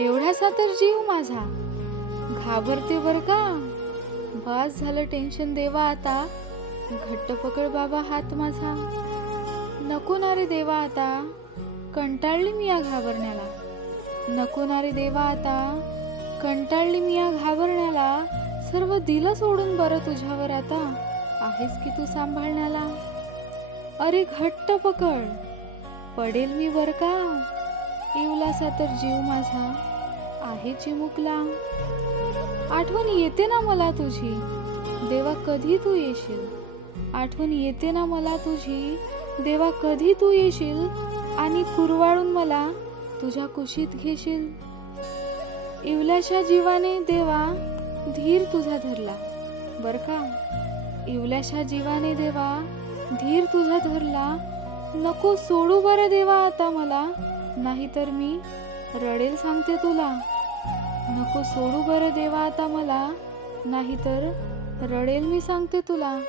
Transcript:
एवढासा तर जीव माझा. घाबरते बर का? बास झालं टेन्शन देवा आता. घट्ट पकड बाबा हात माझा. नको ना रे देवा आता. कंटाळली मी या घाबरण्याला. नको ना रे देवा आता. कंटाळली मी या घाबरण्याला. सर्व दिलं सोडून बरं तुझ्यावर आता. आहेस की तू सांभाळण्याला? अरे घट्ट पकड. पडेल मी बर का? इवलासा तर जीव माझा. आहे चिमुकला. आठवण येते ना मला तुझी. देवा कधी तू येशील? आठवण येते ना मला तुझी. देवा कधी तू येशील? आणि कुरवाळून मला तुझ्या कुशीत घेशील. इवल्याशा जीवाने देवा धीर तुझा धरला. बर का? इवल्याशा जीवाने देवा धीर तुझा धरला. नको सोडू बरं देवा आता मला. नाहीतर मी रडेल सांगते तुला. नको सोडू बरं देवा आता मला नाहीतर रडेल मी सांगते तुला.